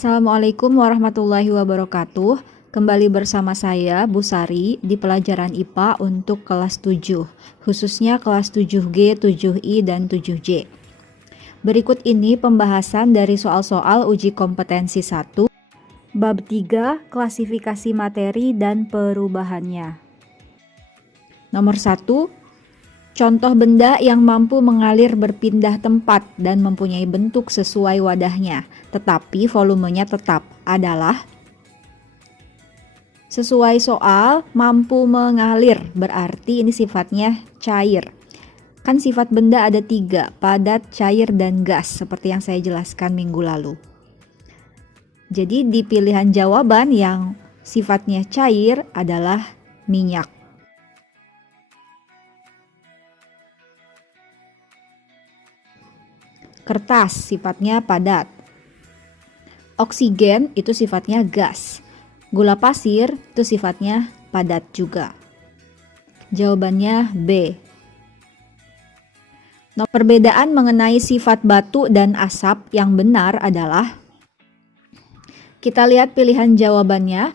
Assalamualaikum warahmatullahi wabarakatuh. Kembali bersama saya, Bu Sari, di pelajaran IPA untuk kelas 7, khususnya kelas 7G, 7I, dan 7J. Berikut ini pembahasan dari soal-soal uji kompetensi 1, bab 3, klasifikasi materi dan perubahannya. Nomor 1, contoh benda yang mampu mengalir berpindah tempat dan mempunyai bentuk sesuai wadahnya, tetapi volumenya tetap adalah. Sesuai soal, mampu mengalir berarti ini sifatnya cair. Kan sifat benda ada 3, padat, cair, dan gas, seperti yang saya jelaskan minggu lalu. Jadi di pilihan jawaban yang sifatnya cair adalah minyak. Kertas sifatnya padat. Oksigen itu sifatnya gas. Gula pasir itu sifatnya padat juga. Jawabannya B. Nah, perbedaan mengenai sifat batu dan asap yang benar adalah, kita lihat pilihan jawabannya.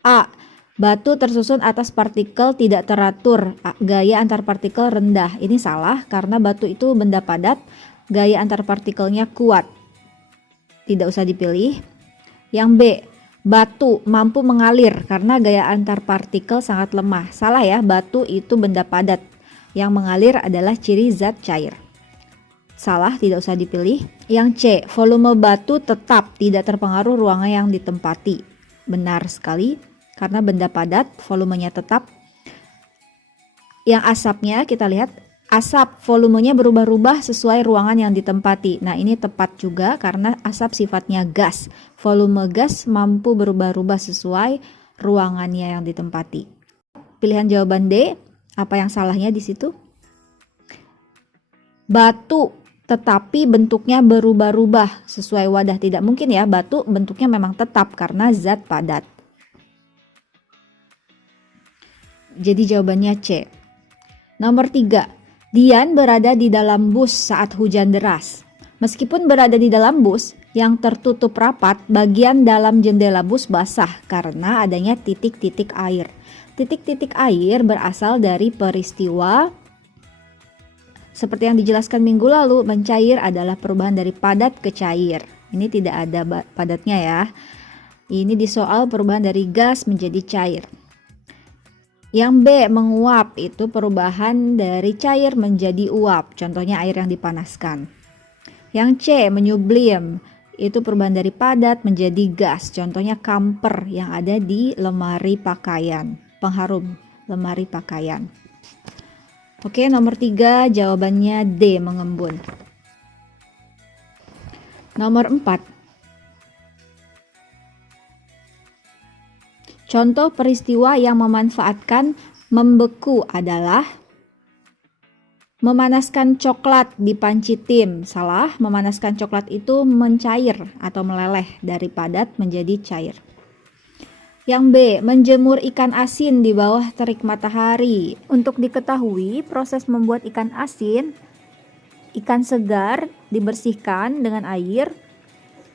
A. Batu tersusun atas partikel tidak teratur, gaya antar partikel rendah. Ini salah karena batu itu benda padat, gaya antar partikelnya kuat. Tidak usah dipilih. Yang B. Batu mampu mengalir karena gaya antar partikel sangat lemah. Salah ya, batu itu benda padat. Yang mengalir adalah ciri zat cair. Salah, tidak usah dipilih. Yang C. Volume batu tetap, tidak terpengaruh ruangan yang ditempati. Benar sekali, karena benda padat, volumenya tetap. Yang asapnya kita lihat, asap volumenya berubah-ubah sesuai ruangan yang ditempati. Nah, ini tepat juga karena asap sifatnya gas. Volume gas mampu berubah-ubah sesuai ruangannya yang ditempati. Pilihan jawaban D, apa yang salahnya di situ? Batu tetapi bentuknya berubah-ubah sesuai wadah. Tidak mungkin ya, batu bentuknya memang tetap karena zat padat. Jadi jawabannya C. Nomor 3. Dian berada di dalam bus saat hujan deras. Meskipun berada di dalam bus yang tertutup rapat, bagian dalam jendela bus basah karena adanya titik-titik air. Titik-titik air berasal dari peristiwa seperti yang dijelaskan minggu lalu, mencair adalah perubahan dari padat ke cair. Ini tidak ada padatnya ya. Ini di soal perubahan dari gas menjadi cair. Yang B, menguap, itu perubahan dari cair menjadi uap, contohnya air yang dipanaskan. Yang C, menyublim, itu perubahan dari padat menjadi gas, contohnya kamper yang ada di lemari pakaian, pengharum lemari pakaian. Oke, nomor 3 jawabannya D, mengembun. Nomor 4. Contoh peristiwa yang memanfaatkan membeku adalah memanaskan coklat di panci tim. Salah, memanaskan coklat itu mencair atau meleleh dari padat menjadi cair. Yang B, menjemur ikan asin di bawah terik matahari. Untuk diketahui, proses membuat ikan asin, ikan segar dibersihkan dengan air,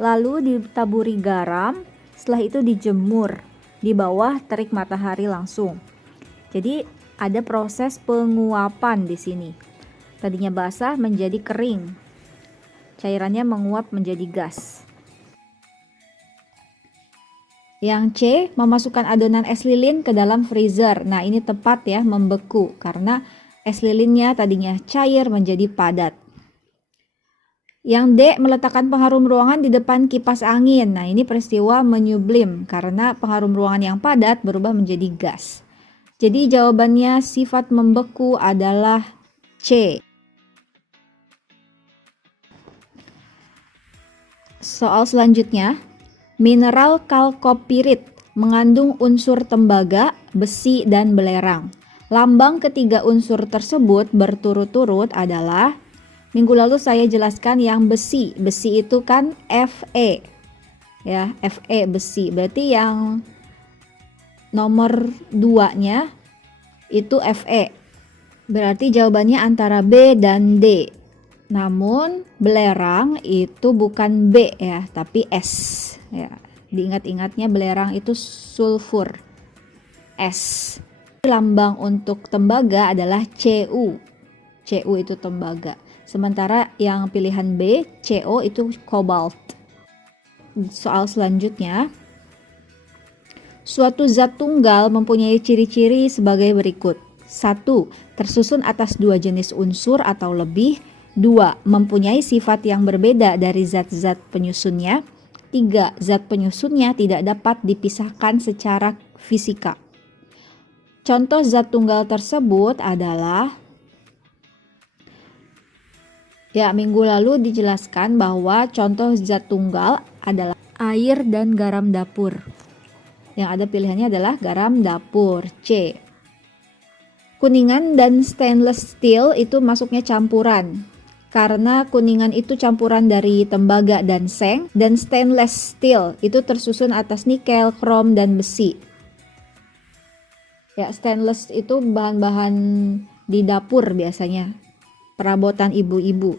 lalu ditaburi garam, setelah itu dijemur di bawah terik matahari langsung. Jadi ada proses penguapan di sini. Tadinya basah menjadi kering. Cairannya menguap menjadi gas. Yang C, memasukkan adonan es lilin ke dalam freezer. Nah, ini tepat ya, membeku karena es lilinnya tadinya cair menjadi padat. Yang D, meletakkan pengharum ruangan di depan kipas angin. Nah, ini peristiwa menyublim karena pengharum ruangan yang padat berubah menjadi gas. Jadi jawabannya sifat membeku adalah C. Soal selanjutnya, mineral kalkopirit mengandung unsur tembaga, besi, dan belerang. Lambang ketiga unsur tersebut berturut-turut adalah, minggu lalu saya jelaskan yang besi. Besi itu kan Fe. Ya, Fe besi. Berarti yang nomor 2-nya itu Fe. Berarti jawabannya antara B dan D. Namun belerang itu bukan B ya, tapi S. Ya, diingat-ingatnya belerang itu sulfur S. Lambang untuk tembaga adalah Cu. Cu itu tembaga. Sementara yang pilihan B, Co itu kobalt. Soal selanjutnya. Suatu zat tunggal mempunyai ciri-ciri sebagai berikut. 1. Tersusun atas 2 jenis unsur atau lebih. 2. Mempunyai sifat yang berbeda dari zat-zat penyusunnya. 3. Zat penyusunnya tidak dapat dipisahkan secara fisika. Contoh zat tunggal tersebut adalah, ya, minggu lalu dijelaskan bahwa contoh zat tunggal adalah air dan garam dapur. Yang ada pilihannya adalah garam dapur, C. Kuningan dan stainless steel itu masuknya campuran. Karena kuningan itu campuran dari tembaga dan seng, dan stainless steel itu tersusun atas nikel, krom, dan besi. Ya, stainless itu bahan-bahan di dapur biasanya, perabotan ibu-ibu.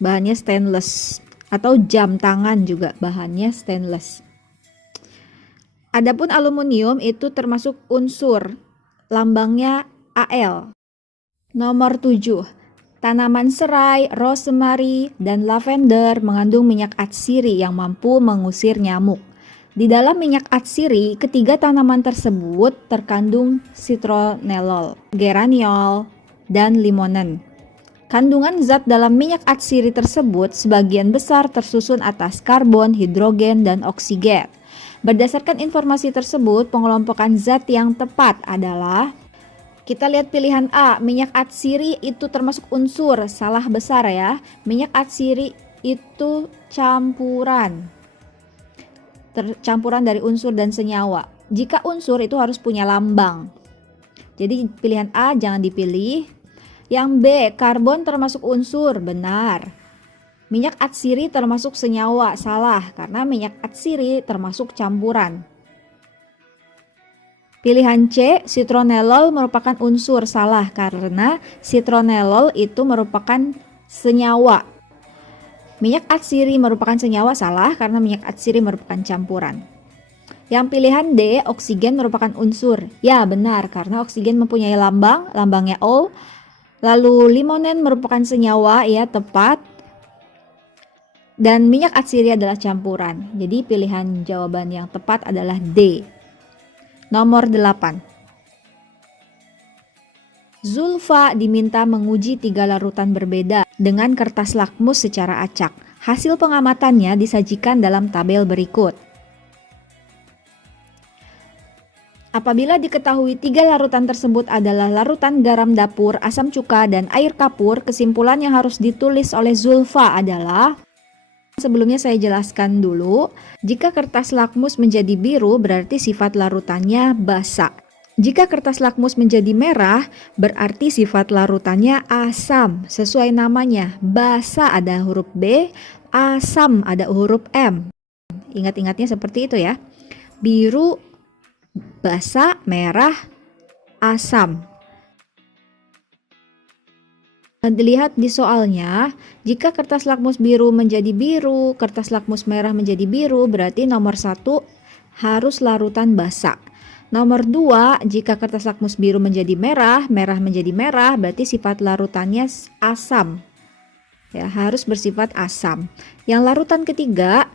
Bahannya stainless, atau jam tangan juga bahannya stainless. Adapun aluminium itu termasuk unsur, lambangnya Al. Nomor 7. Tanaman serai, rosemary, dan lavender mengandung minyak atsiri yang mampu mengusir nyamuk. Di dalam minyak atsiri, ketiga tanaman tersebut terkandung citronellol, geraniol, dan limonen. Kandungan zat dalam minyak atsiri tersebut sebagian besar tersusun atas karbon, hidrogen, dan oksigen. Berdasarkan informasi tersebut, pengelompokan zat yang tepat adalah, kita lihat pilihan A, minyak atsiri itu termasuk unsur, salah besar ya. Minyak atsiri itu campuran dari unsur dan senyawa. Jika unsur itu harus punya lambang. Jadi pilihan A jangan dipilih. Yang B, karbon termasuk unsur, benar. Minyak atsiri termasuk senyawa, salah, karena minyak atsiri termasuk campuran. Pilihan C, citronellol merupakan unsur, salah, karena citronellol itu merupakan senyawa. Minyak atsiri merupakan senyawa, salah, karena minyak atsiri merupakan campuran. Yang pilihan D, oksigen merupakan unsur. Ya, benar, karena oksigen mempunyai lambangnya O. Lalu limonen merupakan senyawa, ya, tepat. Dan minyak atsiri adalah campuran. Jadi pilihan jawaban yang tepat adalah D. Nomor 8. Zulfa diminta menguji 3 larutan berbeda dengan kertas lakmus secara acak. Hasil pengamatannya disajikan dalam tabel berikut. Apabila diketahui 3 larutan tersebut adalah larutan garam dapur, asam cuka, dan air kapur, kesimpulan yang harus ditulis oleh Zulfa adalah, sebelumnya saya jelaskan dulu, jika kertas lakmus menjadi biru berarti sifat larutannya basa. Jika kertas lakmus menjadi merah berarti sifat larutannya asam. Sesuai namanya, basa ada huruf B, asam ada huruf M. Ingat-ingatnya seperti itu ya. Biru, basa, merah, asam. Dilihat di soalnya, jika kertas lakmus biru menjadi biru, kertas lakmus merah menjadi biru, berarti nomor 1 harus larutan basa. Nomor 2, jika kertas lakmus biru menjadi merah, merah menjadi merah, berarti sifat larutannya asam. Ya, harus bersifat asam. Yang larutan ketiga,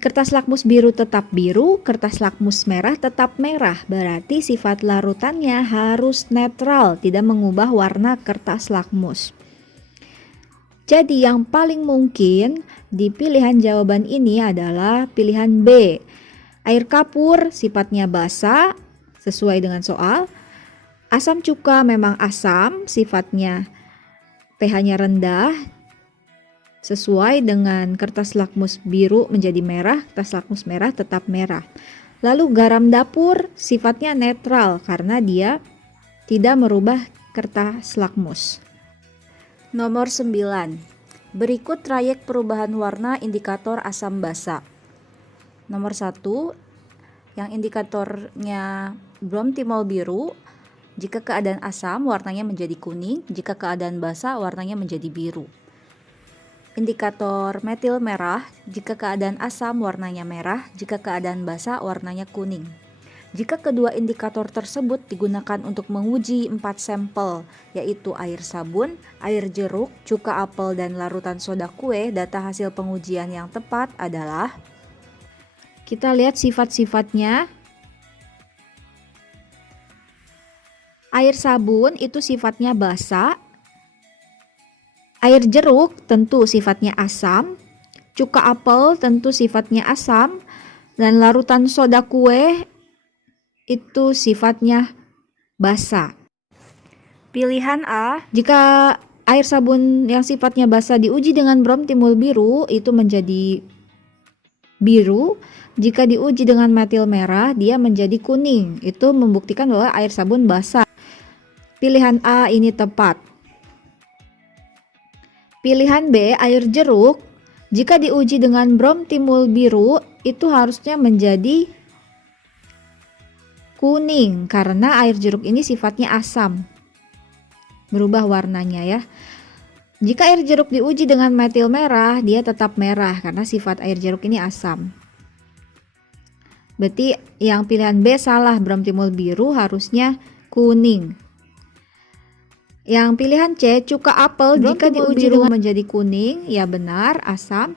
kertas lakmus biru tetap biru, kertas lakmus merah tetap merah, berarti sifat larutannya harus netral, tidak mengubah warna kertas lakmus. Jadi yang paling mungkin di pilihan jawaban ini adalah pilihan B. Air kapur sifatnya basa, sesuai dengan soal. Asam cuka memang asam, sifatnya pH-nya rendah, sesuai dengan kertas lakmus biru menjadi merah, kertas lakmus merah tetap merah. Lalu garam dapur sifatnya netral karena dia tidak merubah kertas lakmus. Nomor 9. Berikut trayek perubahan warna indikator asam basa. Nomor 1, yang indikatornya bromtimol biru, jika keadaan asam warnanya menjadi kuning, jika keadaan basa warnanya menjadi biru. indikator metil merah, jika keadaan asam warnanya merah, jika keadaan basa warnanya kuning. Jika kedua indikator tersebut digunakan untuk menguji 4 sampel, yaitu air sabun, air jeruk, cuka apel, dan larutan soda kue, data hasil pengujian yang tepat adalah, kita lihat sifat-sifatnya. Air sabun itu sifatnya basa, air jeruk tentu sifatnya asam, cuka apel tentu sifatnya asam, dan larutan soda kue itu sifatnya basa. Pilihan A, jika air sabun yang sifatnya basa diuji dengan brom timbul biru, itu menjadi biru. Jika diuji dengan metil merah, dia menjadi kuning. Itu membuktikan bahwa air sabun basa. Pilihan A ini tepat. Pilihan B, air jeruk, jika diuji dengan brom timbul biru, itu harusnya menjadi kuning karena air jeruk ini sifatnya asam, berubah warnanya ya. Jika air jeruk diuji dengan metil merah, dia tetap merah karena sifat air jeruk ini asam. Berarti yang pilihan B salah, brom timbul biru harusnya kuning. Yang pilihan C, cuka apel, jika diuji dengan menjadi kuning, ya benar, asam.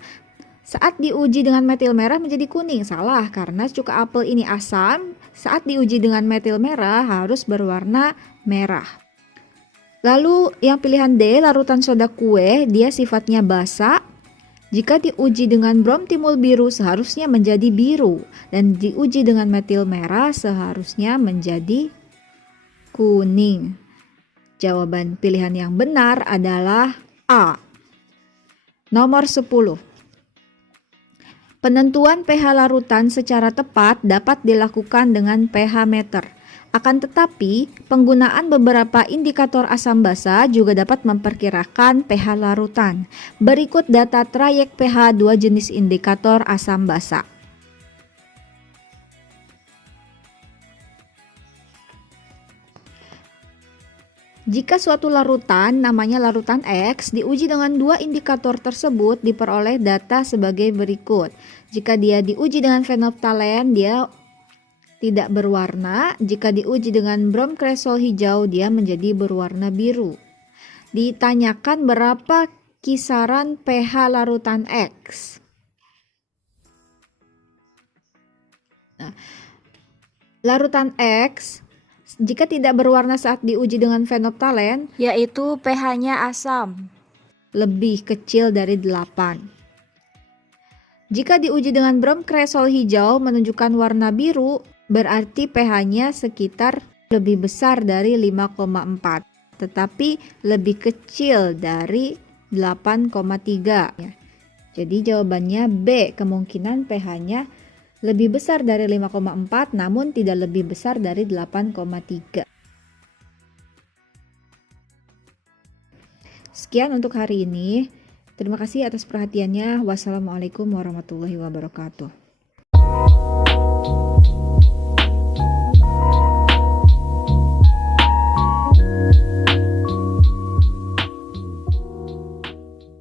Saat diuji dengan metil merah menjadi kuning, salah karena cuka apel ini asam. Saat diuji dengan metil merah harus berwarna merah. Lalu yang pilihan D, larutan soda kue, dia sifatnya basa. Jika diuji dengan brom timbul biru seharusnya menjadi biru, dan diuji dengan metil merah seharusnya menjadi kuning. Jawaban pilihan yang benar adalah A. Nomor 10. Penentuan pH larutan secara tepat dapat dilakukan dengan pH meter. Akan tetapi, penggunaan beberapa indikator asam basa juga dapat memperkirakan pH larutan. Berikut data trayek pH dua jenis indikator asam basa. Jika suatu larutan, namanya larutan X, diuji dengan dua indikator tersebut, diperoleh data sebagai berikut. Jika dia diuji dengan fenoftalen, dia tidak berwarna. Jika diuji dengan brom kresol hijau, dia menjadi berwarna biru. Ditanyakan berapa kisaran pH larutan X. Nah, larutan X jika tidak berwarna saat diuji dengan fenoftalen, yaitu pH-nya asam, lebih kecil dari 8. Jika diuji dengan brom kresol hijau menunjukkan warna biru, berarti pH-nya sekitar lebih besar dari 5,4, tetapi lebih kecil dari 8,3. Jadi jawabannya B, kemungkinan pH-nya lebih besar dari 5,4 namun tidak lebih besar dari 8,3. Sekian untuk hari ini. Terima kasih atas perhatiannya. Wassalamualaikum warahmatullahi wabarakatuh.